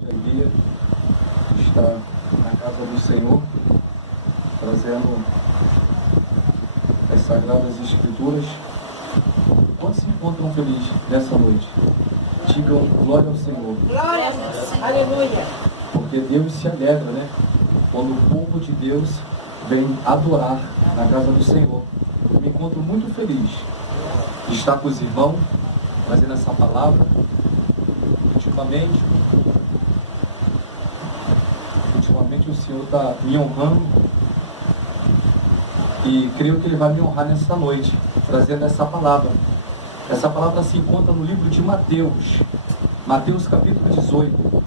Alegria de estar na casa do Senhor, trazendo as Sagradas Escrituras. Quantos se encontram felizes nessa noite? Digam glória ao Senhor. Glória a Deus. Aleluia. Porque Deus se alegra, né? Quando o povo de Deus vem adorar na casa do Senhor. Eu me encontro muito feliz de estar com os irmãos, trazendo essa palavra. Ultimamente o Senhor está me honrando e creio que Ele vai me honrar nessa noite, trazendo essa palavra. Essa palavra se encontra no livro de Mateus, Mateus capítulo 18.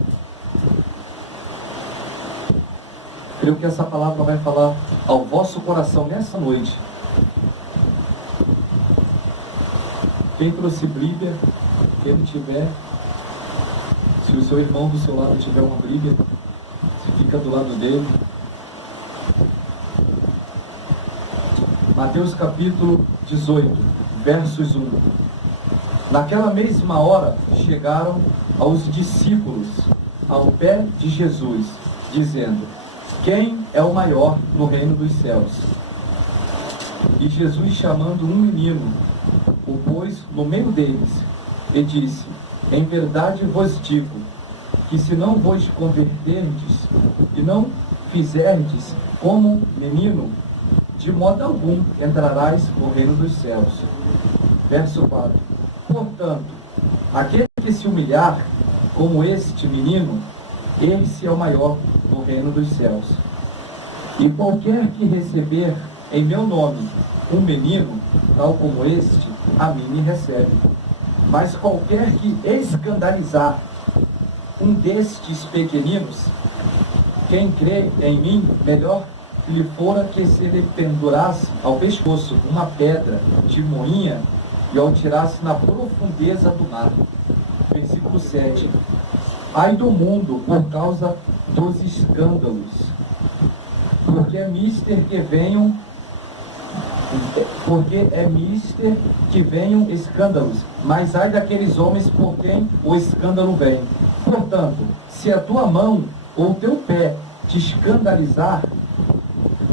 Creio que essa palavra vai falar ao vosso coração nessa noite. Quem trouxe Bíblia, quem não tiver, se o seu irmão do seu lado tiver uma Bíblia, você fica do lado dele. Mateus capítulo 18, versos 1. Naquela mesma hora chegaram aos discípulos ao pé de Jesus, dizendo: quem é o maior no reino dos céus? E Jesus, chamando um menino, o pôs no meio deles e disse: em verdade vos digo, que se não vos converterdes e não fizerdes como menino, de modo algum entrarás no reino dos céus. Verso 4. Portanto, aquele que se humilhar como este menino, esse é o maior no reino dos céus. E qualquer que receber em meu nome um menino, tal como este, a mim me recebe. Mas qualquer que escandalizar um destes pequeninos, quem crê em mim, melhor que lhe fora que se lhe pendurasse ao pescoço uma pedra de moinha e ao tirasse na profundeza do mar. Versículo 7. Ai do mundo por causa dos escândalos, porque é mister que venham escândalos, mas ai daqueles homens por quem o escândalo vem. Portanto, se a tua mão ou o teu pé te escandalizar,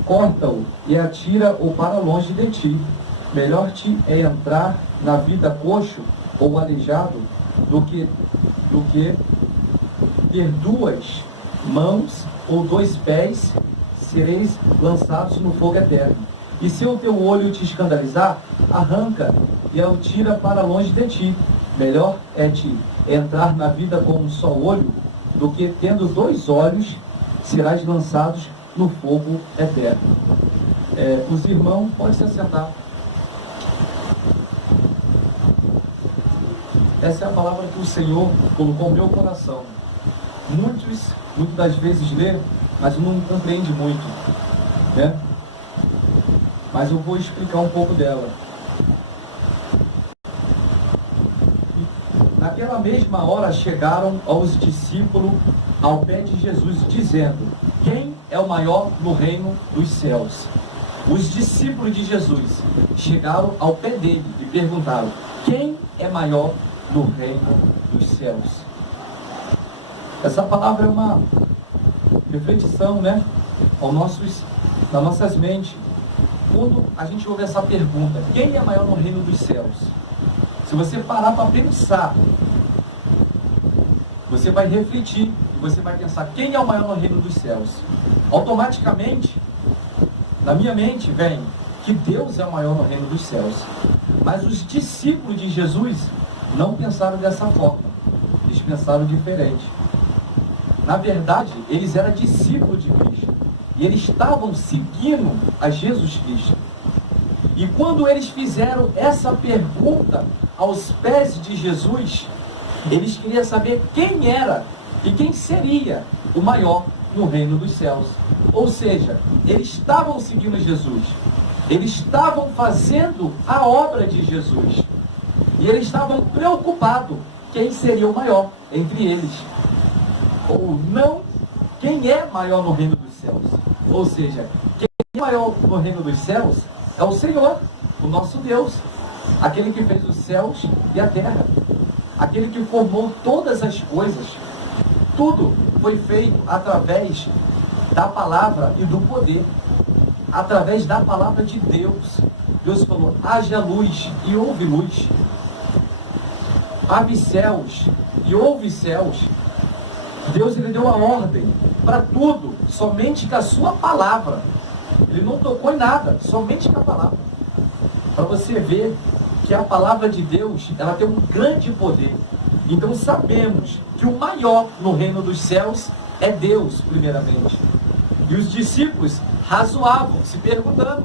corta-o e atira-o para longe de ti. Melhor te é entrar na vida coxo ou aleijado do que ter duas mãos ou dois pés, sereis lançados no fogo eterno. E se o teu olho te escandalizar, arranca e o tira para longe de ti. Melhor é te entrar na vida com um só olho, do que tendo dois olhos, serás lançados no fogo eterno. Os irmãos podem se assentar. Essa é a palavra que o Senhor colocou no meu coração. Muitas das vezes lê, mas não compreende muito, né? Mas eu vou explicar um pouco dela. Naquela mesma hora chegaram aos discípulos ao pé de Jesus, dizendo: quem é o maior no reino dos céus? Os discípulos de Jesus chegaram ao pé dele e perguntaram: quem é maior no reino dos céus? Essa palavra é uma reflexão, né, nas nossas mentes. Quando a gente ouve essa pergunta, quem é maior no reino dos céus? Se você parar para pensar, você vai refletir e você vai pensar, quem é o maior no reino dos céus? Automaticamente, na minha mente vem que Deus é o maior no reino dos céus. Mas os discípulos de Jesus não pensaram dessa forma. Eles pensaram diferente. Na verdade, eles eram discípulos de Cristo. E eles estavam seguindo a Jesus Cristo. E quando eles fizeram essa pergunta aos pés de Jesus, eles queriam saber quem era e quem seria o maior no reino dos céus. Ou seja, eles estavam seguindo Jesus. Eles estavam fazendo a obra de Jesus. E eles estavam preocupados quem seria o maior entre eles. Ou não, quem é maior no reino dos céus. Ou seja, quem é maior no reino dos céus é o Senhor, o nosso Deus, aquele que fez os céus e a terra, aquele que formou todas as coisas. Tudo foi feito através da palavra e do poder. Através da palavra de Deus. Deus falou, haja luz, e houve luz. Abre céus, e houve céus. Deus, ele deu a ordem para tudo, somente com a sua palavra. Ele não tocou em nada, somente com a palavra. Para você ver que a palavra de Deus, ela tem um grande poder. Então sabemos que o maior no reino dos céus é Deus, primeiramente. E os discípulos razoavam, se perguntando,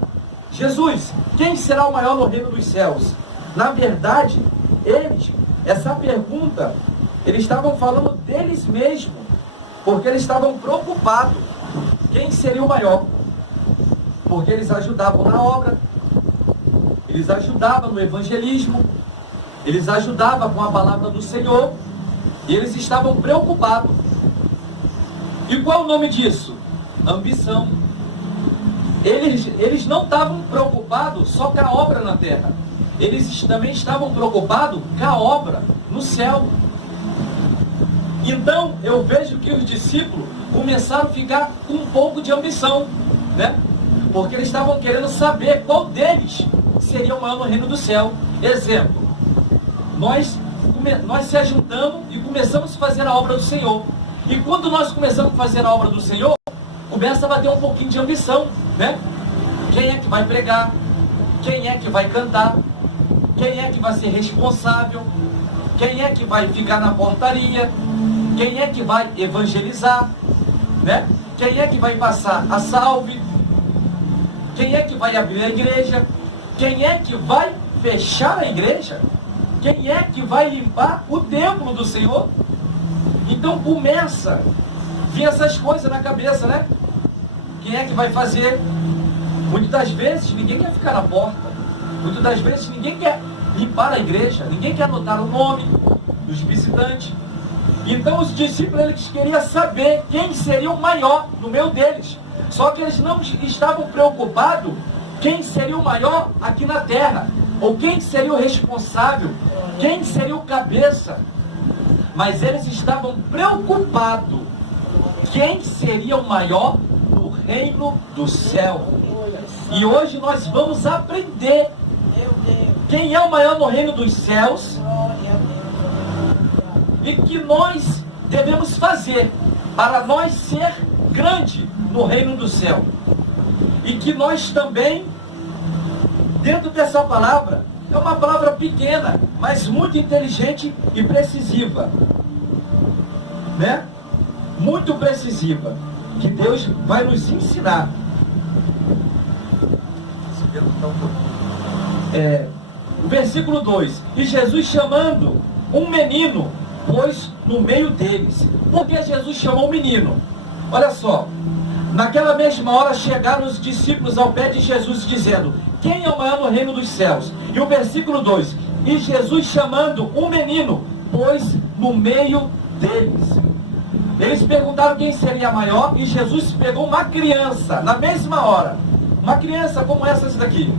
Jesus, quem será o maior no reino dos céus? Na verdade, essa pergunta, eles estavam falando deles mesmos, porque eles estavam preocupados. Quem seria o maior? Porque eles ajudavam na obra, eles ajudavam no evangelismo, eles ajudavam com a palavra do Senhor, e eles estavam preocupados. E qual é o nome disso? Ambição. Eles não estavam preocupados só com a obra na terra, eles também estavam preocupados com a obra no céu. Então eu vejo que os discípulos começaram a ficar com um pouco de ambição, né? Porque eles estavam querendo saber qual deles seria o maior no reino do céu. Exemplo, nós se ajuntamos e começamos a fazer a obra do Senhor. E quando nós começamos a fazer a obra do Senhor, começa a bater um pouquinho de ambição, né? Quem é que vai pregar? Quem é que vai cantar? Quem é que vai ser responsável? Quem é que vai ficar na portaria? Quem é que vai evangelizar? Né? Quem é que vai passar a salve? Quem é que vai abrir a igreja? Quem é que vai fechar a igreja? Quem é que vai limpar o templo do Senhor? Então começa a vir essas coisas na cabeça, né? Quem é que vai fazer? Muitas das vezes ninguém quer ficar na porta. Muitas das vezes ninguém quer limpar a igreja. Ninguém quer anotar o nome dos visitantes. Então os discípulos, eles queriam saber quem seria o maior no meio deles. Só que eles não estavam preocupados quem seria o maior aqui na terra. Ou quem seria o responsável. Quem seria o cabeça. Mas eles estavam preocupados quem seria o maior no reino do céu. E hoje nós vamos aprender quem é o maior no reino dos céus e que nós devemos fazer para nós ser grande no reino do céu. E que nós também, dentro dessa palavra, é uma palavra pequena, mas muito inteligente e precisiva, né? Muito precisiva, que Deus vai nos ensinar. O versículo 2: E Jesus chamando um menino, pôs no meio deles. Por que Jesus chamou um menino? Olha só, naquela mesma hora chegaram os discípulos ao pé de Jesus dizendo, quem é o maior no reino dos céus? E o versículo 2: E Jesus chamando um menino, pôs no meio deles. Eles perguntaram quem seria maior, e Jesus pegou uma criança, na mesma hora, uma criança como essa daqui.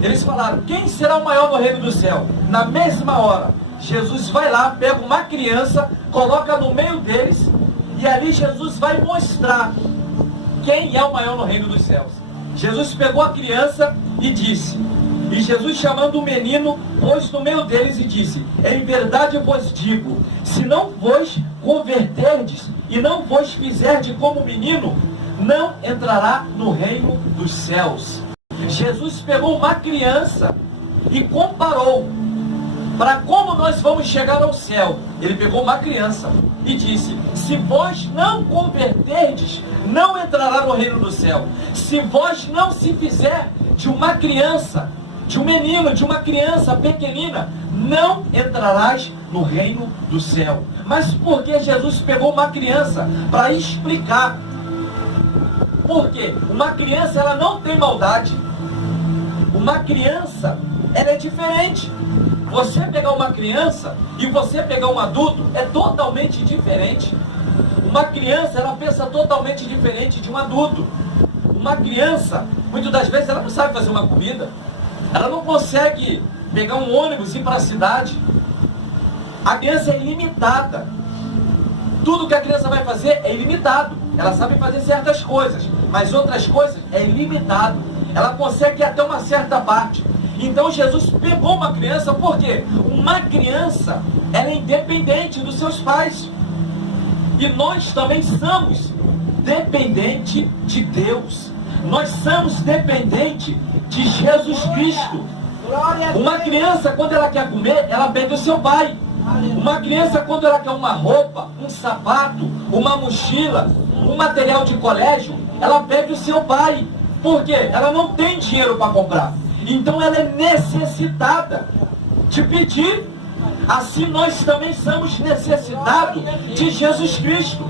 Eles falaram, quem será o maior no reino do céu? Na mesma hora, Jesus vai lá, pega uma criança, coloca no meio deles, e ali Jesus vai mostrar quem é o maior no reino dos céus. Jesus pegou a criança e disse, e Jesus chamando o menino, pôs no meio deles e disse, em verdade vos digo, se não vos converterdes e não vos fizerdes como menino, não entrará no reino dos céus. Jesus pegou uma criança e comparou para como nós vamos chegar ao céu. Ele pegou uma criança e disse, se vós não converterdes, não entrará no reino do céu. Se vós não se fizer de uma criança, de um menino, de uma criança pequenina, não entrarás no reino do céu. Mas por que Jesus pegou uma criança? Para explicar. Porque uma criança, ela não tem maldade. Uma criança, ela é diferente. Você pegar uma criança e você pegar um adulto é totalmente diferente. Uma criança, ela pensa totalmente diferente de um adulto. Uma criança, muitas das vezes, ela não sabe fazer uma comida. Ela não consegue pegar um ônibus e ir para a cidade. A criança é ilimitada. tudo que a criança vai fazer é ilimitado. Ela sabe fazer certas coisas, mas outras coisas é ilimitado. Ela consegue ir até uma certa parte. Então Jesus pegou uma criança, porque uma criança, ela é independente dos seus pais. E nós também somos dependentes de Deus. Nós somos dependentes de Jesus Cristo. Uma criança, quando ela quer comer, ela pede o seu pai. Uma criança, quando ela quer uma roupa, um sapato, uma mochila, um material de colégio, ela pede o seu pai. Por quê? Ela não tem dinheiro para comprar. Então ela é necessitada de pedir. Assim nós também somos necessitados de Jesus Cristo.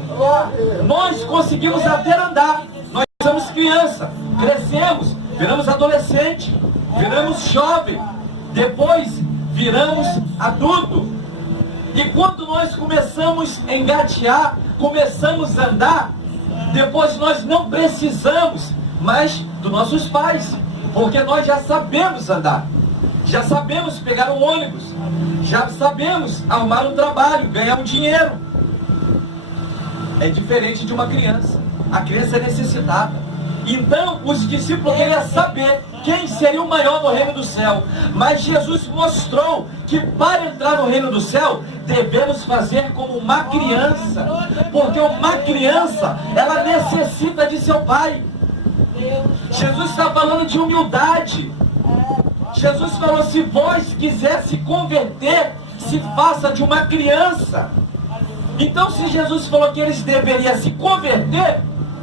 Nós conseguimos até andar. Nós somos criança, crescemos, viramos adolescente, viramos jovem, depois viramos adulto. E quando nós começamos a engatear, começamos a andar, depois nós não precisamos mais dos nossos pais, porque nós já sabemos andar, já sabemos pegar um ônibus, já sabemos arrumar um trabalho, ganhar um dinheiro. É diferente de uma criança. A criança é necessitada. Então os discípulos queriam saber quem seria o maior no reino do céu. Mas Jesus mostrou que para entrar no reino do céu devemos fazer como uma criança, porque uma criança, ela necessita de seu pai. Jesus está falando de humildade. Jesus falou: se vós quiser se converter, se faça de uma criança. Então, se Jesus falou que eles deveriam se converter,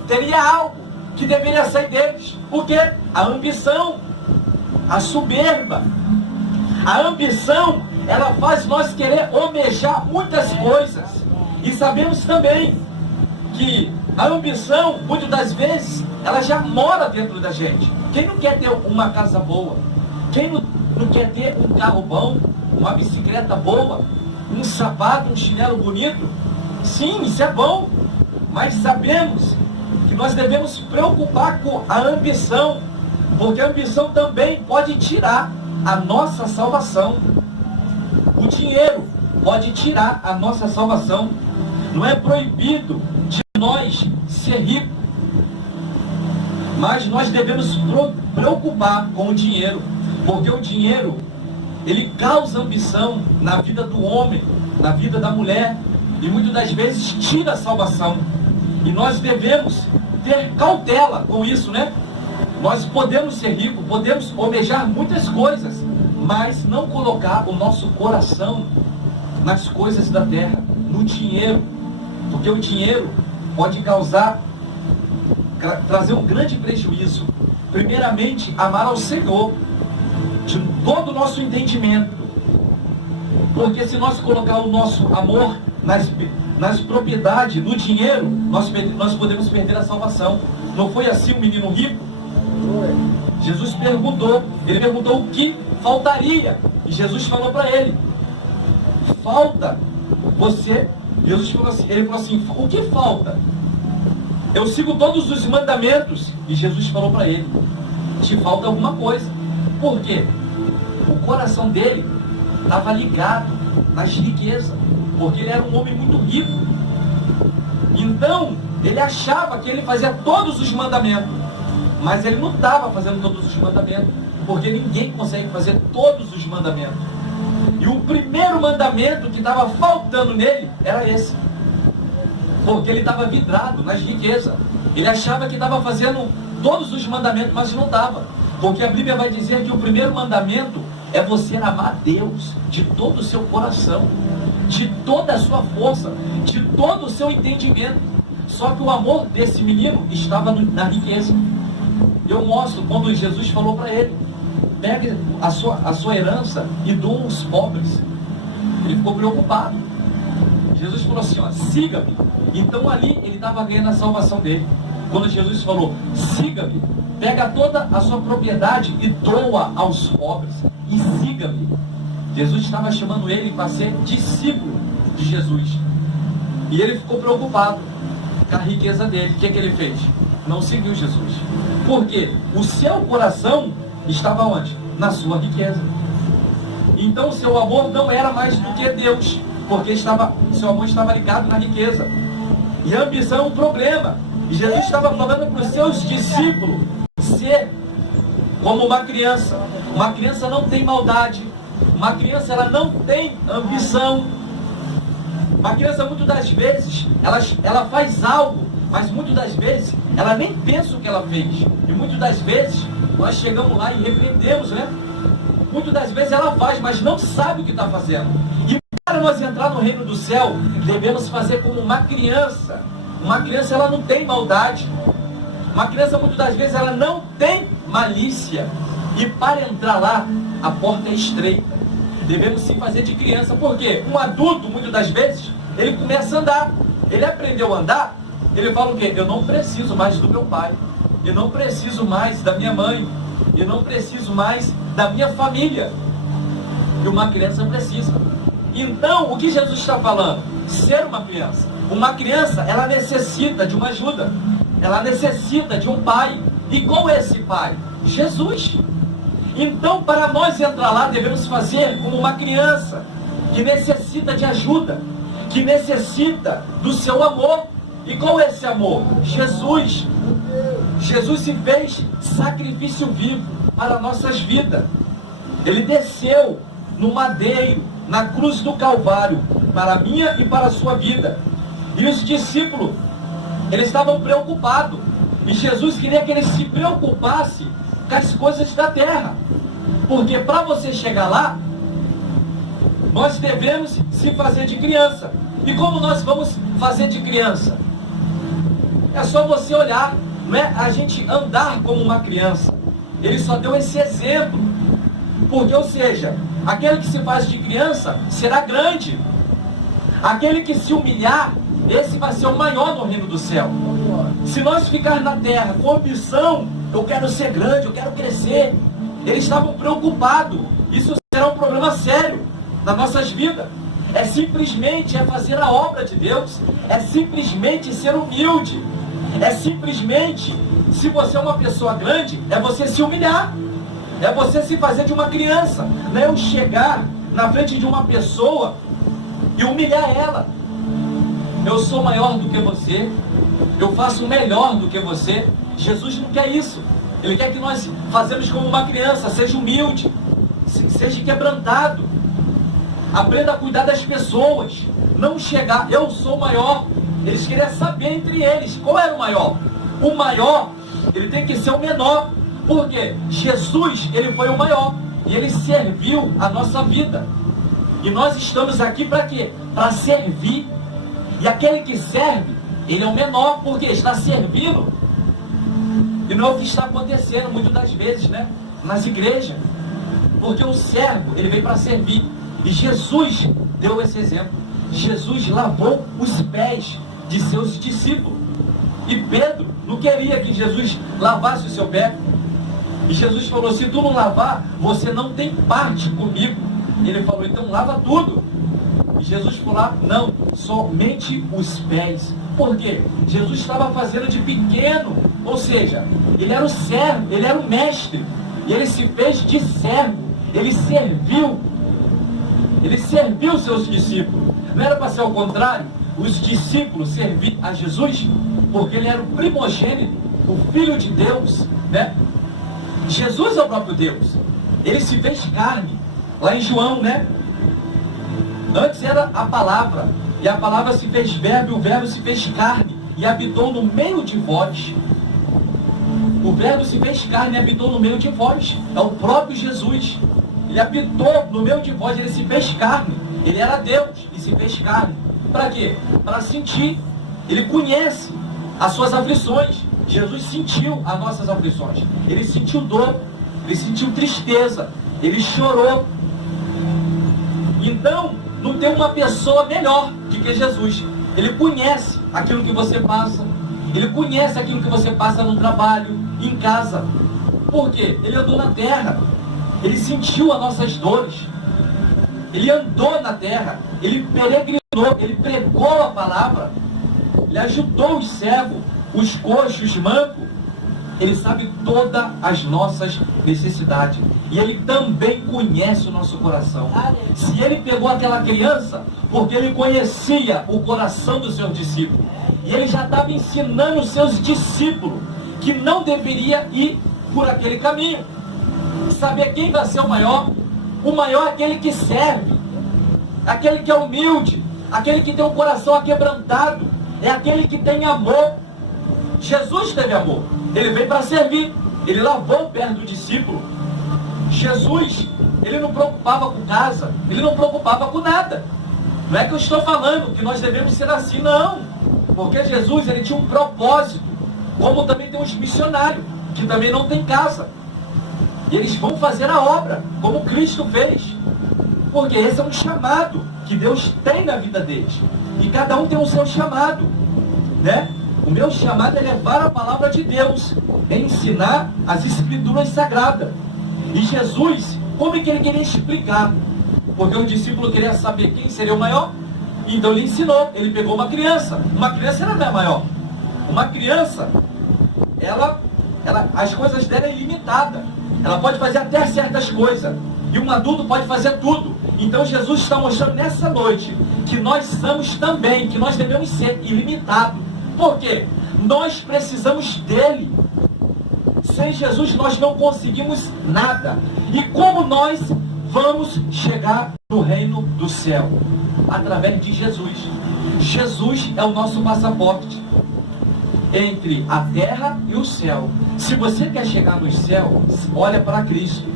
teria algo que deveria sair deles. O quê? A ambição, a soberba. A ambição, ela faz nós querer almejar muitas coisas. E sabemos também que a ambição, muitas das vezes, ela já mora dentro da gente. Quem não quer ter uma casa boa? Quem não quer ter um carro bom, uma bicicleta boa, um sapato, um chinelo bonito? Sim, isso é bom. Mas sabemos que nós devemos preocupar com a ambição, porque a ambição também pode tirar a nossa salvação. O dinheiro pode tirar a nossa salvação. Não é proibido de nós ser ricos, mas nós devemos preocupar com o dinheiro, porque o dinheiro, ele causa ambição na vida do homem, na vida da mulher, e muitas das vezes tira a salvação. E nós devemos ter cautela com isso, né? Nós podemos ser ricos, podemos almejar muitas coisas, mas não colocar o nosso coração nas coisas da terra, no dinheiro, porque o dinheiro pode trazer um grande prejuízo. Primeiramente, amar ao Senhor de todo o nosso entendimento, porque se nós colocar o nosso amor nas propriedades, no dinheiro, nós podemos perder a salvação. Não foi assim o menino rico? Jesus perguntou, ele perguntou o que faltaria, e Jesus falou para ele: falta você. Jesus falou assim, ele falou assim: o que falta? Eu sigo todos os mandamentos. E Jesus falou para ele: te falta alguma coisa. Por quê? O coração dele estava ligado nas riquezas, porque ele era um homem muito rico. Então ele achava que ele fazia todos os mandamentos, mas ele não estava fazendo todos os mandamentos, porque ninguém consegue fazer todos os mandamentos. E o primeiro mandamento que estava faltando nele era esse, porque ele estava vidrado nas riquezas. Ele achava que estava fazendo todos os mandamentos, mas não estava, porque a Bíblia vai dizer que o primeiro mandamento é você amar Deus de todo o seu coração, de toda a sua força, de todo o seu entendimento. Só que o amor desse menino estava na riqueza. Eu mostro quando Jesus falou para ele: pegue a sua herança e doe aos pobres. Ele ficou preocupado. Jesus falou assim: ó, siga-me. Então ali ele estava ganhando a salvação dele. Quando Jesus falou: siga-me, pega toda a sua propriedade e doa aos pobres, e siga-me. Jesus estava chamando ele para ser discípulo de Jesus. E ele ficou preocupado com a riqueza dele. O que ele fez? Não seguiu Jesus. Por quê? O seu coração estava onde? Na sua riqueza. Então seu amor não era mais do que Deus, porque seu amor estava ligado na riqueza. E a ambição é um problema. E Jesus estava falando para os seus discípulos ser como uma criança. Uma criança não tem maldade. Uma criança, ela não tem ambição. Uma criança, muitas das vezes, ela faz algo, mas muitas das vezes, ela nem pensa o que ela fez. E muitas das vezes, nós chegamos lá e repreendemos, né? Muitas das vezes ela faz, mas não sabe o que está fazendo. E para nós entrar no reino do céu, devemos fazer como uma criança. Uma criança, ela não tem maldade. Uma criança, muitas das vezes, ela não tem malícia. E para entrar lá, a porta é estreita. Devemos sim fazer de criança, porque um adulto, muitas das vezes, ele começa a andar. Ele aprendeu a andar, ele fala o quê? Eu não preciso mais do meu pai. Eu não preciso mais da minha mãe. Eu não preciso mais da minha família. E uma criança precisa. Então, o que Jesus está falando? Ser uma criança. Uma criança, ela necessita de uma ajuda. Ela necessita de um pai. E qual é esse pai? Jesus. Então, para nós entrar lá, devemos fazer como uma criança que necessita de ajuda, que necessita do seu amor. E qual é esse amor? Jesus. Jesus se fez sacrifício vivo para nossas vidas. Ele desceu no madeiro, na cruz do Calvário, para a minha e para a sua vida. E os discípulos, eles estavam preocupados. E Jesus queria que eles se preocupassem com as coisas da terra. Porque para você chegar lá, nós devemos se fazer de criança. E como nós vamos fazer de criança? É só você olhar, não é a gente andar como uma criança. Ele só deu esse exemplo. Porque, ou seja, aquele que se faz de criança será grande. Aquele que se humilhar, esse vai ser o maior no reino do céu. Se nós ficar na terra com ambição, eu quero ser grande, eu quero crescer. Eles estavam preocupados. Isso será um problema sério nas nossas vidas. É simplesmente fazer a obra de Deus. É simplesmente ser humilde. É simplesmente, se você é uma pessoa grande, é você se humilhar. É você se fazer de uma criança. Não é eu chegar na frente de uma pessoa e humilhar ela. Eu sou maior do que você. Eu faço melhor do que você. Jesus não quer isso. Ele quer que nós façamos como uma criança. Seja humilde. Seja quebrantado. Aprenda a cuidar das pessoas. Não chegar, eu sou maior. Eles queriam saber entre eles qual era o maior. O maior, ele tem que ser o menor. Porque Jesus, ele foi o maior. E ele serviu a nossa vida. E nós estamos aqui para quê? Para servir. E aquele que serve, ele é o menor, porque está servindo. E não é o que está acontecendo muitas das vezes, né? Nas igrejas. Porque o servo, ele veio para servir. E Jesus deu esse exemplo. Jesus lavou os pés de seus discípulos. E Pedro não queria que Jesus lavasse o seu pé. E Jesus falou, se tu não lavar, você não tem parte comigo. Ele falou, então lava tudo. E Jesus falou, não, somente os pés. Por quê? Jesus estava fazendo de pequeno. Ou seja, ele era o servo, ele era o mestre. E ele se fez de servo. Ele serviu. Ele serviu seus discípulos. Não era para ser ao contrário? Os discípulos servir a Jesus? Porque ele era o primogênito, o Filho de Deus, né? Jesus é o próprio Deus. Ele se fez carne. Lá em João, né? Antes era a palavra. E a palavra se fez verbo, e o verbo se fez carne. E habitou no meio de vós. O verbo se fez carne e habitou no meio de vós. É o próprio Jesus. Ele habitou no meio de vós, ele se fez carne. Ele era Deus e se fez carne. Para quê? Para sentir. Ele conhece as suas aflições. Jesus sentiu as nossas aflições. Ele sentiu dor. Ele sentiu tristeza. Ele chorou. Então, não tem uma pessoa melhor do que Jesus. Ele conhece aquilo que você passa. Ele conhece aquilo que você passa no trabalho, em casa. Por quê? Ele andou na terra. Ele sentiu as nossas dores. Ele andou na terra. Ele peregrinou. Ele pregou a palavra. Ele ajudou os cegos, os coxos, os mancos. Ele sabe todas as nossas necessidades. E ele também conhece o nosso coração. Se ele pegou aquela criança, porque ele conhecia o coração dos seus discípulos. E ele já estava ensinando os seus discípulos que não deveria ir por aquele caminho. Saber quem vai ser o maior? O maior é aquele que serve, aquele que é humilde, aquele que tem um coração aquebrantado, é aquele que tem amor. Jesus teve amor, ele veio para servir, ele lavou o pé do discípulo. Jesus, ele não preocupava com casa, ele não preocupava com nada. Não é que eu estou falando que nós devemos ser assim, não. Porque Jesus, ele tinha um propósito. Como também tem os missionários, que também não tem casa. E eles vão fazer a obra, como Cristo fez. Porque esse é um chamado que Deus tem na vida deles. E cada um tem o seu chamado, né? O meu chamado é levar a palavra de Deus, é ensinar as escrituras sagradas. E Jesus, como é que ele queria explicar? Porque o discípulo queria saber quem seria o maior. Então ele ensinou, ele pegou uma criança. Uma criança não é maior. Uma criança, as coisas dela é ilimitada. Ela pode fazer até certas coisas. E um adulto pode fazer tudo. Então Jesus está mostrando nessa noite que nós somos também, que nós devemos ser ilimitados. Por quê? Nós precisamos dele. Sem Jesus nós não conseguimos nada. E como nós vamos chegar no reino do céu? Através de Jesus. Jesus é o nosso passaporte entre a terra e o céu. Se você quer chegar no céu, olha para Cristo.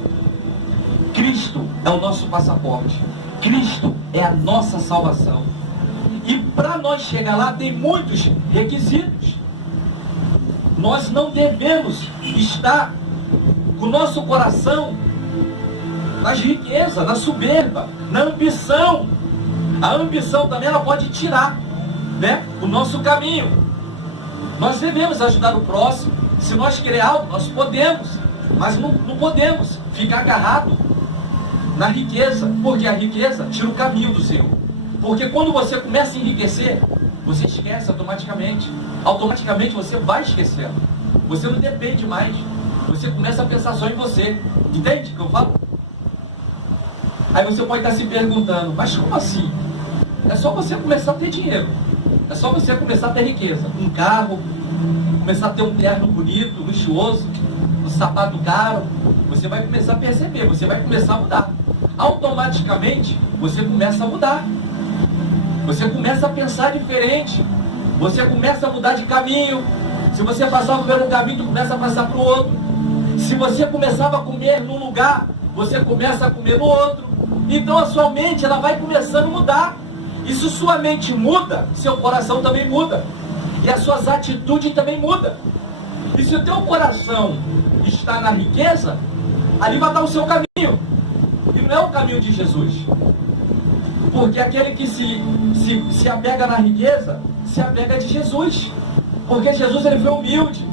Cristo é o nosso passaporte. Cristo é a nossa salvação. E para nós chegar lá tem muitos requisitos. Nós não devemos estar com o nosso coração nas riquezas, na soberba, na ambição. A ambição também ela pode tirar, né, o nosso caminho. Nós devemos ajudar o próximo. Se nós querer algo, nós podemos. Mas não podemos ficar agarrado na riqueza. Porque a riqueza tira o caminho do Senhor. Porque quando você começa a enriquecer, você esquece automaticamente. Automaticamente você vai esquecendo. Você não depende mais. Você começa a pensar só em você. Entende o que eu falo? Aí você pode estar se perguntando, mas como assim? É só você começar a ter dinheiro. É só você começar a ter riqueza. Um carro, começar a ter um terno bonito, luxuoso, um sapato caro. Você vai começar a perceber, você vai começar a mudar. Automaticamente, você começa a mudar. Você começa a pensar diferente. Você começa a mudar de caminho. Se você passava por um caminho, tu começa a passar para o outro. Se você começava a comer num lugar, você começa a comer no outro. Então a sua mente ela vai começando a mudar. E se sua mente muda, seu coração também muda. E as suas atitudes também mudam. E se o teu coração está na riqueza, ali vai estar o seu caminho. E não é o caminho de Jesus. Porque aquele que se apega na riqueza, se apega de Jesus. Porque Jesus ele foi humilde.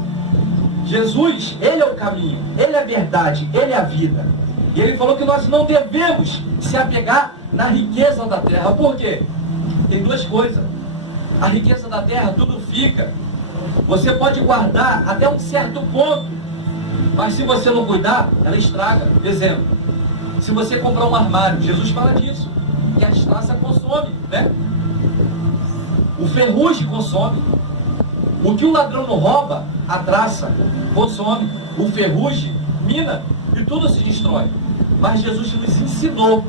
Jesus, ele é o caminho, ele é a verdade, ele é a vida. E ele falou que nós não devemos se apegar na riqueza da terra. Por quê? Tem duas coisas. A riqueza da terra, tudo fica. Você pode guardar até um certo ponto. Mas se você não cuidar, ela estraga. Exemplo, se você comprar um armário, Jesus fala disso, que as traças consomem, né? O ferrugem consome. O que o ladrão não rouba, a traça consome. O ferrugem mina e tudo se destrói. Mas Jesus nos ensinou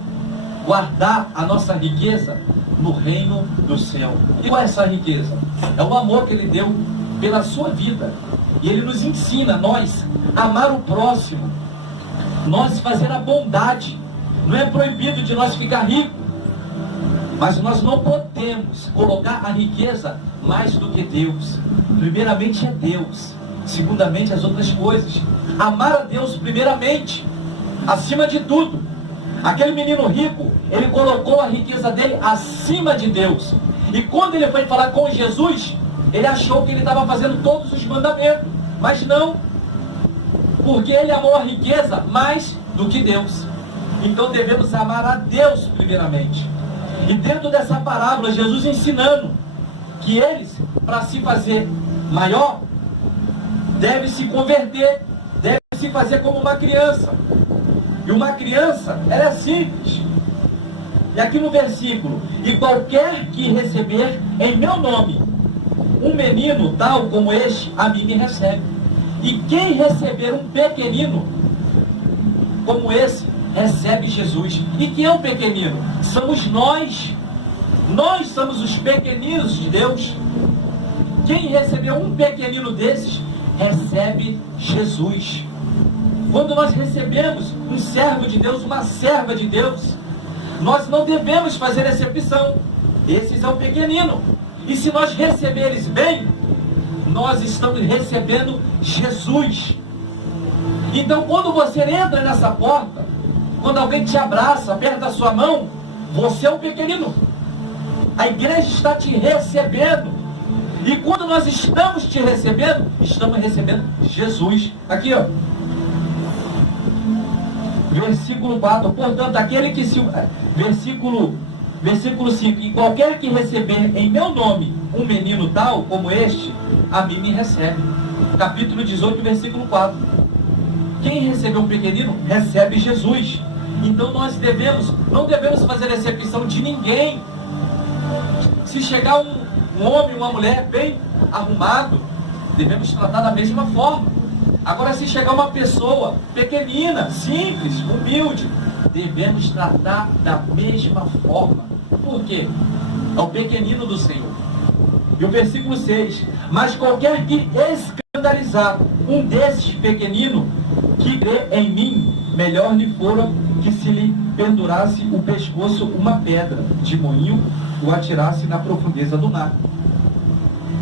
a guardar a nossa riqueza no reino do céu. E qual é essa riqueza? É o amor que ele deu pela sua vida. E ele nos ensina, nós, amar o próximo. Nós fazer a bondade. Não é proibido de nós ficar ricos. Mas nós não podemos colocar a riqueza mais do que Deus. Primeiramente é Deus. Segundamente as outras coisas. Amar a Deus primeiramente. Acima de tudo. Aquele menino rico, ele colocou a riqueza dele acima de Deus. E quando ele foi falar com Jesus, ele achou que ele estava fazendo todos os mandamentos. Mas não. Porque ele amou a riqueza mais do que Deus. Então devemos amar a Deus primeiramente. E dentro dessa parábola, Jesus ensinando que eles, para se fazer maior, deve se converter, deve se fazer como uma criança. E uma criança, ela é simples. E aqui no versículo, e qualquer que receber em meu nome, um menino tal como este, a mim me recebe. E quem receber um pequenino como esse, recebe Jesus. E quem é um pequenino? Somos nós. Nós somos os pequeninos de Deus. Quem recebeu um pequenino desses, recebe Jesus. Quando nós recebemos um servo de Deus, uma serva de Deus, nós não devemos fazer exceção. Esses é o pequenino. E se nós receber eles bem, nós estamos recebendo Jesus. Então, quando você entra nessa porta, quando alguém te abraça, aperta a sua mão, você é um pequenino. A igreja está te recebendo. E quando nós estamos te recebendo, estamos recebendo Jesus. Aqui, ó. Versículo 4. Portanto, aquele que se... Versículo 5. E qualquer que receber em meu nome um menino tal como este, a mim me recebe. Capítulo 18, versículo 4. Quem recebeu um pequenino, recebe Jesus. Então nós não devemos fazer exceção de ninguém. Se chegar um homem, uma mulher bem arrumado, devemos tratar da mesma forma. Agora, se chegar uma pessoa pequenina, simples, humilde, devemos tratar da mesma forma. Por quê? É o pequenino do Senhor. E o versículo 6. Mas qualquer que escandalizar um desses pequeninos, que crê em mim, melhor lhe fora que se lhe pendurasse o pescoço uma pedra de moinho, o atirasse na profundeza do mar.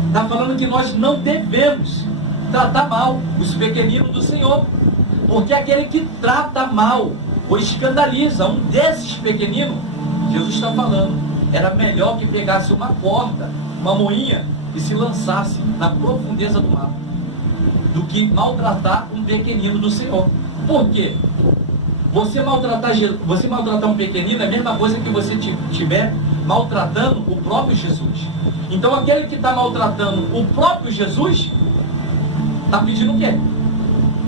Está falando que nós não devemos tratar mal os pequeninos do Senhor, porque aquele que trata mal ou escandaliza um desses pequeninos, Jesus está falando, era melhor que pegasse uma corda, uma moinha, e se lançasse na profundeza do mar, do que maltratar um pequenino do Senhor. Por quê? Você maltratar um pequenino é a mesma coisa que você estiver maltratando o próprio Jesus. Então aquele que está maltratando o próprio Jesus, está pedindo o quê?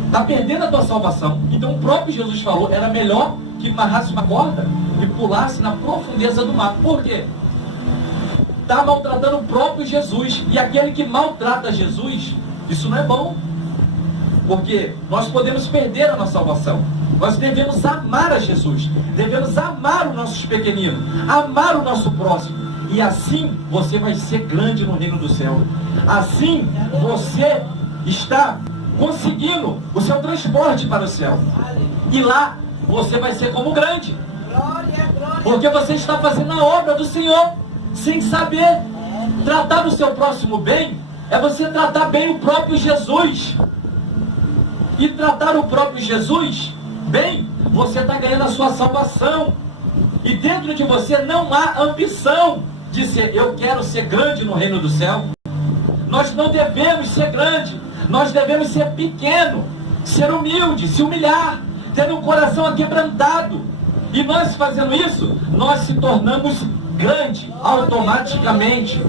Está perdendo a tua salvação. Então o próprio Jesus falou, era melhor que amarrasse uma corda e pulasse na profundeza do mar. Por quê? Está maltratando o próprio Jesus. E aquele que maltrata Jesus, isso não é bom. Porque nós podemos perder a nossa salvação. Nós devemos amar a Jesus. Devemos amar os nossos pequeninos. Amar o nosso próximo. E assim você vai ser grande no reino do céu. Assim você está conseguindo o seu transporte para o céu. E lá você vai ser como grande. Porque você está fazendo a obra do Senhor sem saber. Tratar o seu próximo bem é você tratar bem o próprio Jesus. E tratar o próprio Jesus bem, você está ganhando a sua salvação. E dentro de você não há ambição de ser, eu quero ser grande no reino do céu. Nós não devemos ser grande. Nós devemos ser pequeno, ser humilde, se humilhar, ter um coração aquebrantado. E nós fazendo isso, nós se tornamos grande automaticamente.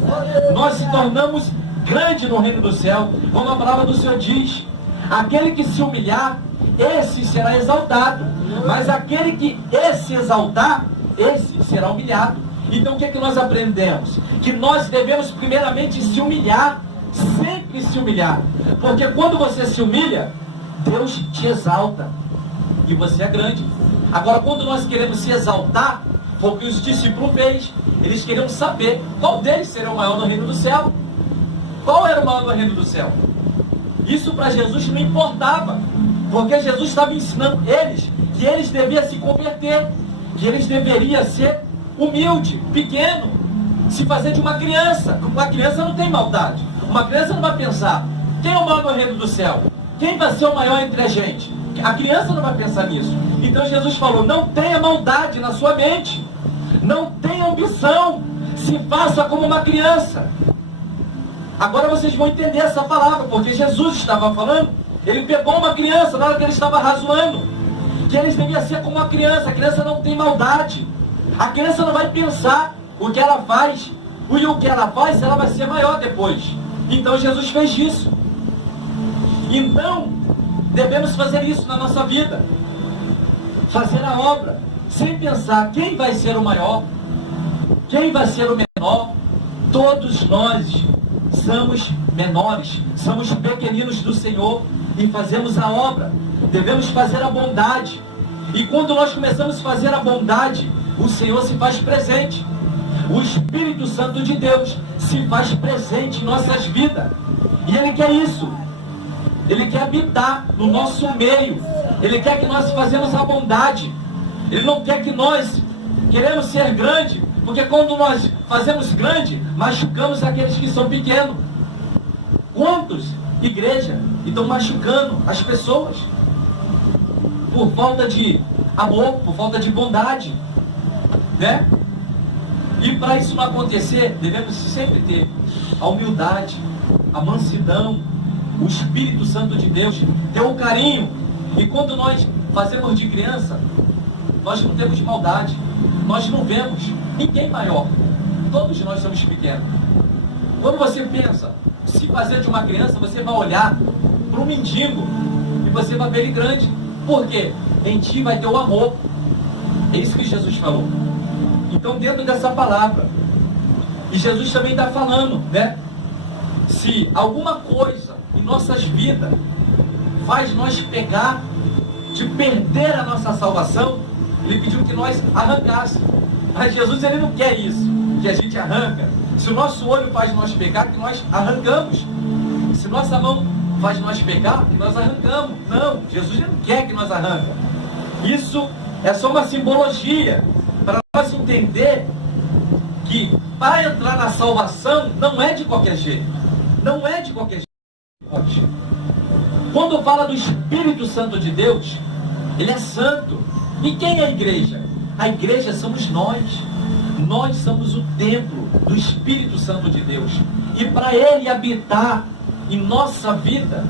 Nós se tornamos grande no reino do céu. Como a palavra do Senhor diz, aquele que se humilhar, esse será exaltado. Mas aquele que se exaltar, esse será humilhado. Então o que é que nós aprendemos? Que nós devemos primeiramente se humilhar. Sempre se humilhar. Porque quando você se humilha, Deus te exalta. E você é grande. Agora, quando nós queremos se exaltar, foi o que os discípulos fez. Eles queriam saber qual deles seria o maior no reino do céu. Qual era o maior no reino do céu? Isso para Jesus não importava. Porque Jesus estava ensinando eles que eles deviam se converter. Que eles deveriam ser humilde, pequeno. Se fazer de uma criança. Uma criança não tem maldade. Uma criança não vai pensar, quem é o maior no reino do céu? Quem vai ser o maior entre a gente? A criança não vai pensar nisso. Então Jesus falou, não tenha maldade na sua mente. Não tenha ambição. Se faça como uma criança. Agora vocês vão entender essa palavra, porque Jesus estava falando, ele pegou uma criança na hora que ele estava razoando, que eles deviam ser como uma criança. A criança não tem maldade. A criança não vai pensar o que ela faz. E o que ela faz, ela vai ser maior depois. Então Jesus fez isso. Então, devemos fazer isso na nossa vida. Fazer a obra, sem pensar quem vai ser o maior, quem vai ser o menor. Todos nós somos menores, somos pequeninos do Senhor e fazemos a obra. Devemos fazer a bondade. E quando nós começamos a fazer a bondade, o Senhor se faz presente. O Espírito Santo de Deus se faz presente em nossas vidas. E Ele quer isso. Ele quer habitar no nosso meio. Ele quer que nós façamos a bondade. Ele não quer que nós queremos ser grande, porque quando nós fazemos grande, machucamos aqueles que são pequenos. Quantos igrejas estão machucando as pessoas por falta de amor, por falta de bondade, né? E para isso não acontecer, devemos sempre ter a humildade, a mansidão, o Espírito Santo de Deus, ter o carinho. E quando nós fazemos de criança, nós não temos maldade, nós não vemos ninguém maior, todos nós somos pequenos. Quando você pensa se fazer de uma criança, você vai olhar para um mendigo e você vai ver ele grande. Por quê? Em ti vai ter o amor. É isso que Jesus falou. Então, dentro dessa palavra, e Jesus também está falando, né? Se alguma coisa em nossas vidas faz nós pegar, de perder a nossa salvação, Ele pediu que nós arrancássemos. Mas Jesus, Ele não quer isso, que a gente arranca. Se o nosso olho faz nós pecar, que nós arrancamos. Se nossa mão faz nós pecar, que nós arrancamos. Não, Jesus Ele não quer que nós arrancamos. Isso é só uma simbologia, para nós entender que para entrar na salvação não é de qualquer jeito. Não é de qualquer jeito. Quando fala do Espírito Santo de Deus, Ele é santo. E quem é a igreja? A igreja somos nós. Nós somos o templo do Espírito Santo de Deus. E para Ele habitar em nossa vida,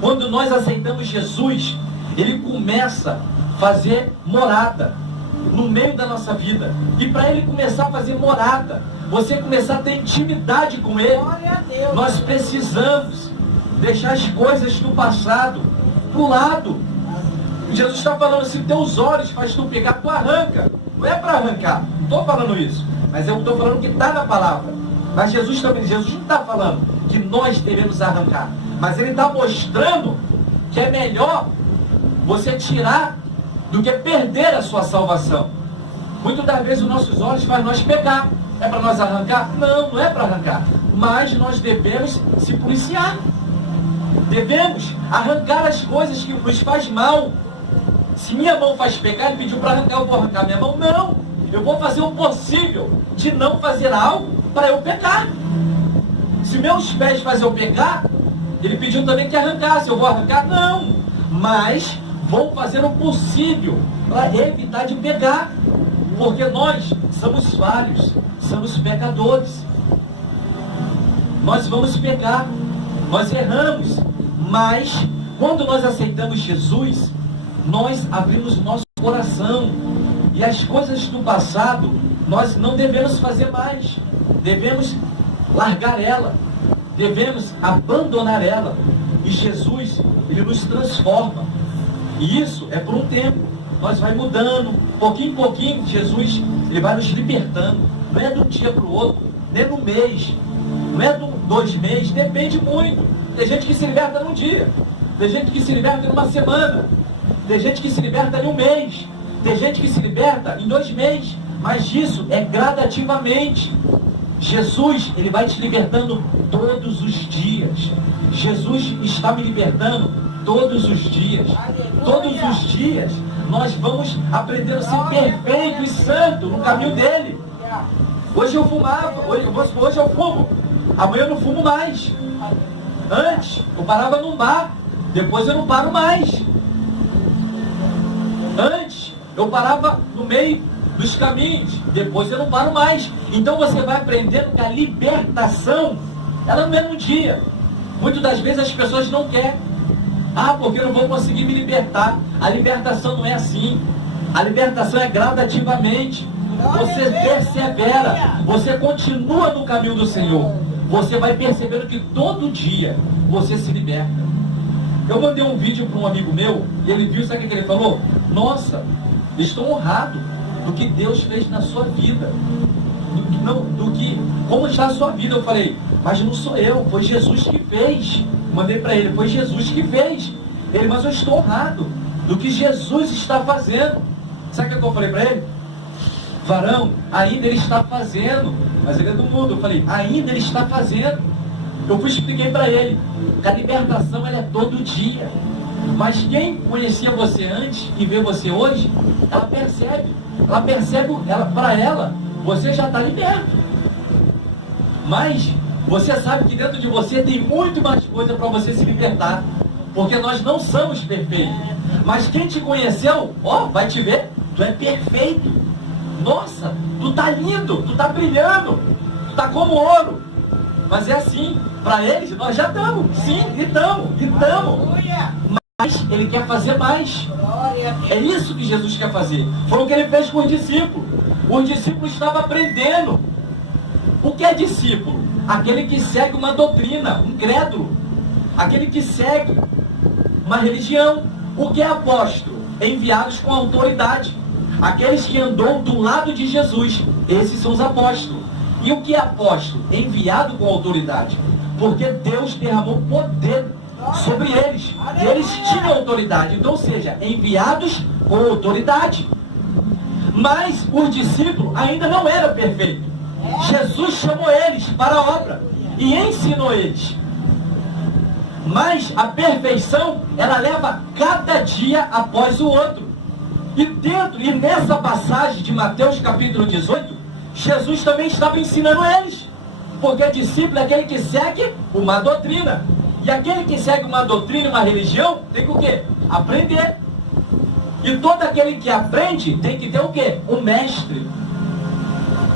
quando nós aceitamos Jesus, Ele começa a fazer morada no meio da nossa vida. E para Ele começar a fazer morada, você começar a ter intimidade com Ele, nós precisamos deixar as coisas do passado pro lado. Jesus está falando, se teus olhos faz tu pecar, tu arranca. Não é para arrancar, não estou falando isso, mas eu estou falando que está na palavra. Mas Jesus também, Jesus não está falando que nós devemos arrancar, mas Ele está mostrando que é melhor você tirar do que perder a sua salvação. Muitas das vezes os nossos olhos fazem nós pecar. É para nós arrancar? Não, não é para arrancar. Mas nós devemos se policiar. Devemos arrancar as coisas que nos faz mal. Se minha mão faz pecar, Ele pediu para arrancar, eu vou arrancar minha mão? Não. Eu vou fazer o possível de não fazer algo para eu pecar. Se meus pés fazem eu pecar, Ele pediu também que arrancasse. Eu vou arrancar? Não. Mas vou fazer o possível para evitar de pecar. Porque nós somos falhos, somos pecadores. Nós vamos pecar, nós erramos. Mas quando nós aceitamos Jesus, nós abrimos nosso coração. E as coisas do passado, nós não devemos fazer mais. Devemos largar ela. Devemos abandonar ela. E Jesus, Ele nos transforma. E isso é por um tempo. Nós vai mudando, pouquinho em pouquinho, Jesus, Ele vai nos libertando. Não é de um dia para o outro, nem no mês. Não é de 2 meses, depende muito. Tem gente que se liberta num dia. Tem gente que se liberta em uma semana. Tem gente que se liberta em um mês. Tem gente que se liberta em 2 meses. Mas isso é gradativamente. Jesus, Ele vai te libertando todos os dias. Jesus está me libertando todos os dias. Todos os dias nós vamos aprender a ser perfeito e santo no caminho dele. Hoje eu fumava, hoje eu fumo. Amanhã eu não fumo mais. Antes eu parava num bar, depois eu não paro mais. Antes eu parava no meio dos caminhos, depois eu não paro mais. Então você vai aprendendo que a libertação, ela não é num dia. Muitas das vezes as pessoas não querem. Ah, porque eu não vou conseguir me libertar. A libertação não é assim. A libertação é gradativamente. Você persevera, você continua no caminho do Senhor. Você vai percebendo que todo dia você se liberta. Eu mandei um vídeo para um amigo meu e ele viu, sabe o que ele falou? Nossa, estou honrado do que Deus fez na sua vida. Como está a sua vida? Eu falei, mas não sou eu, foi Jesus que fez. Mandei para ele, foi Jesus que fez. Ele, mas eu estou honrado do que Jesus está fazendo. Sabe o que eu falei para ele? Varão, ainda ele está fazendo. Mas ele é do mundo. Eu falei, ainda ele está fazendo. Eu expliquei para ele que a libertação ela é todo dia. Mas quem conhecia você antes e vê você hoje, ela percebe, para ela, você já está liberto. Mas você sabe que dentro de você tem muito mais coisa para você se libertar. Porque nós não somos perfeitos. Mas quem te conheceu, vai te ver, tu é perfeito. Nossa, tu tá lindo, tu tá brilhando, tu tá como ouro. Mas é assim, para eles, nós já estamos, sim, e estamos. Mas ele quer fazer mais. É isso que Jesus quer fazer. Foi o que ele fez com os discípulos. Os discípulos estavam aprendendo. O que é discípulo? Aquele que segue uma doutrina, um crédulo. Aquele que segue uma religião. O que é apóstolo? Enviados com autoridade. Aqueles que andou do lado de Jesus. Esses são os apóstolos. E o que é apóstolo? Enviado com autoridade. Porque Deus derramou poder sobre eles. E eles tinham autoridade. Então, ou seja, enviados com autoridade. Mas os discípulos ainda não eram perfeitos. Jesus chamou eles para a obra e ensinou eles. Mas a perfeição, ela leva cada dia após o outro. E nessa passagem de Mateus capítulo 18, Jesus também estava ensinando eles. Porque discípulo é aquele que segue uma doutrina. E aquele que segue uma doutrina, uma religião, tem que o quê? Aprender. E todo aquele que aprende tem que ter o quê? Um mestre.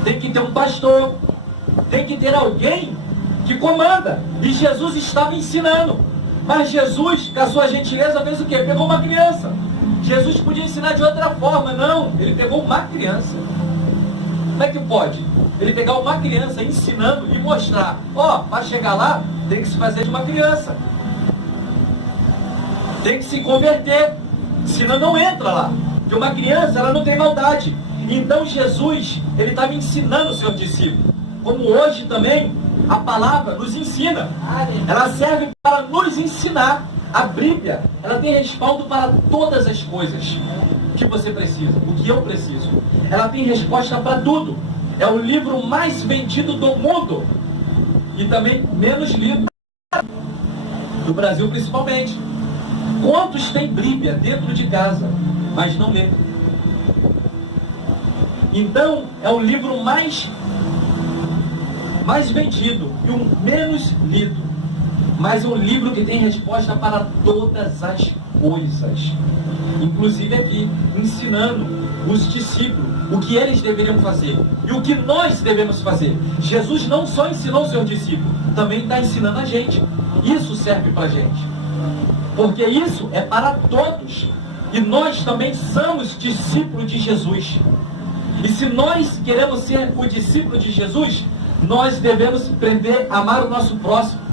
Tem que ter um pastor. Tem que ter alguém que comanda. E Jesus estava ensinando. Mas Jesus, com a sua gentileza, fez o quê? Pegou uma criança. Jesus podia ensinar de outra forma. Não, ele pegou uma criança. Como é que pode? Ele pegar uma criança ensinando e mostrar. Para chegar lá, tem que se fazer de uma criança. Tem que se converter. Senão não entra lá. Porque uma criança, ela não tem maldade. Então Jesus, ele estava ensinando os seus discípulos. Como hoje também, a palavra nos ensina. Ela serve para nos ensinar. A Bíblia, ela tem respaldo para todas as coisas que você precisa, o que eu preciso. Ela tem resposta para tudo. É o livro mais vendido do mundo. E também menos lido do Brasil principalmente. Quantos tem Bíblia dentro de casa, mas não lê? Então, é o livro mais vendido e o menos lido. Mas é um livro que tem resposta para todas as coisas. Inclusive aqui, ensinando os discípulos o que eles deveriam fazer e o que nós devemos fazer. Jesus não só ensinou os seus discípulos, também está ensinando a gente. Isso serve para a gente. Porque isso é para todos. E nós também somos discípulos de Jesus. E se nós queremos ser o discípulo de Jesus, nós devemos aprender a amar o nosso próximo.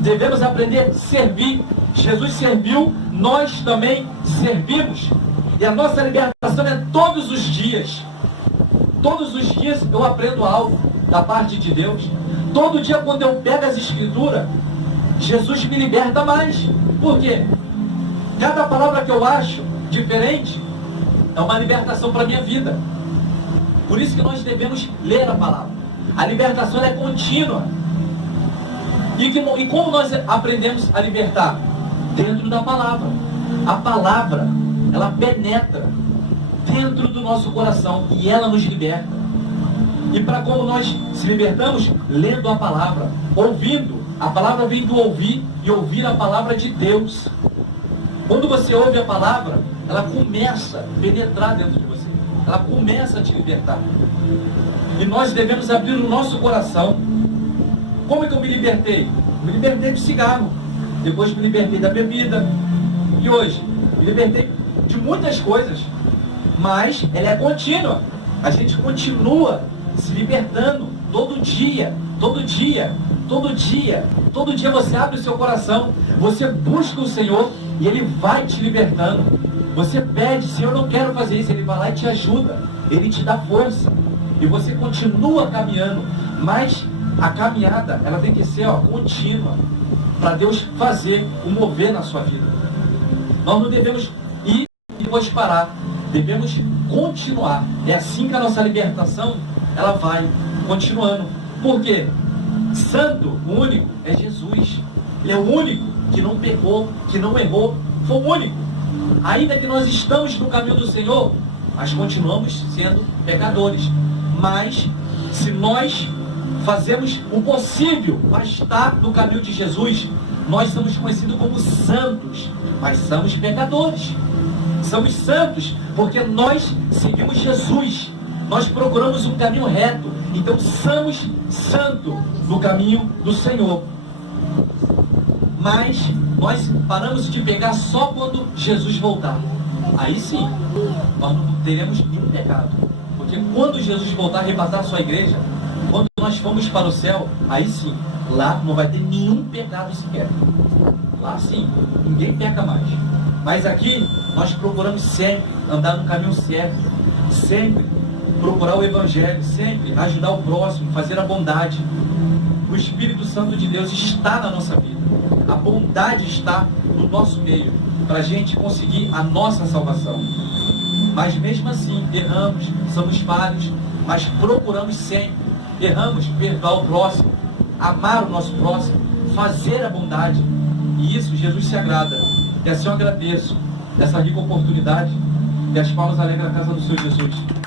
Devemos aprender a servir. Jesus serviu, nós também servimos. E a nossa libertação é todos os dias. Todos os dias eu aprendo algo da parte de Deus. Todo dia quando eu pego as escrituras, Jesus me liberta mais. Por quê? Cada palavra que eu acho diferente é uma libertação para a minha vida. Por isso que nós devemos ler a palavra. A libertação é contínua. E como nós aprendemos a libertar? Dentro da palavra. A palavra, ela penetra dentro do nosso coração e ela nos liberta. E para como nós se libertamos? Lendo a palavra, ouvindo. A palavra vem do ouvir e ouvir a palavra de Deus. Quando você ouve a palavra, ela começa a penetrar dentro de você. Ela começa a te libertar. E nós devemos abrir o nosso coração. Como é que eu me libertei? Me libertei do cigarro. Depois me libertei da bebida. E hoje, me libertei de muitas coisas. Mas ela é contínua. A gente continua se libertando todo dia. Todo dia. Todo dia. Todo dia você abre o seu coração. Você busca o Senhor e Ele vai te libertando. Você pede, Senhor, eu não quero fazer isso. Ele vai lá e te ajuda. Ele te dá força. E você continua caminhando. Mas a caminhada, ela tem que ser contínua, para Deus fazer o mover na sua vida. Nós não devemos ir e depois parar, devemos continuar. É assim que a nossa libertação, ela vai continuando. Por quê? Santo, o único, é Jesus. Ele é o único que não pecou, que não errou, foi o único. Ainda que nós estamos no caminho do Senhor, mas continuamos sendo pecadores. Mas, se nós fazemos o possível para estar no caminho de Jesus, nós somos conhecidos como santos, mas somos pecadores. Somos santos porque nós seguimos Jesus, nós procuramos um caminho reto, então somos santos no caminho do Senhor. Mas nós paramos de pecar só quando Jesus voltar. Aí sim, nós não teremos nenhum pecado, porque quando Jesus voltar a arrebatar a sua igreja, quando nós formos para o céu, aí sim, lá não vai ter nenhum pecado sequer. Lá sim, ninguém peca mais. Mas aqui, nós procuramos sempre andar no caminho certo, sempre procurar o Evangelho, sempre ajudar o próximo, fazer a bondade. O Espírito Santo de Deus está na nossa vida. A bondade está no nosso meio, para a gente conseguir a nossa salvação. Mas mesmo assim, erramos, somos falhos, mas procuramos sempre. Erramos, perdoar o próximo, amar o nosso próximo, fazer a bondade. E isso Jesus se agrada. E assim eu agradeço essa rica oportunidade. E as palmas alegram a casa do Senhor Jesus.